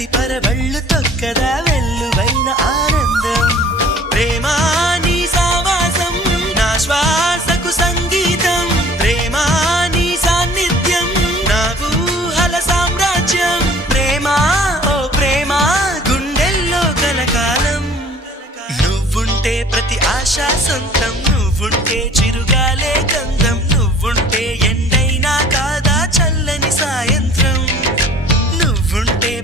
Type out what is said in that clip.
ప్రతి పరవళ్ళు తొక్కదా వెల్లువైన ఆనందం ప్రేమ నీ సావాసం నా శ్వాసకు సంగీతం ప్రేమ నీ సాన్నిధ్యం నా ఊహల సామ్రాజ్యం ప్రేమ ఓ ప్రేమ గుండెల్లో కలకాలం నువ్వుంటే ప్రతి ఆశ సొంతం నువ్వుంటే చిరుగాలే గంధం నువ్వుంటే ఎండైనా కాదా చల్లని సాయంత్రం నువ్వుంటే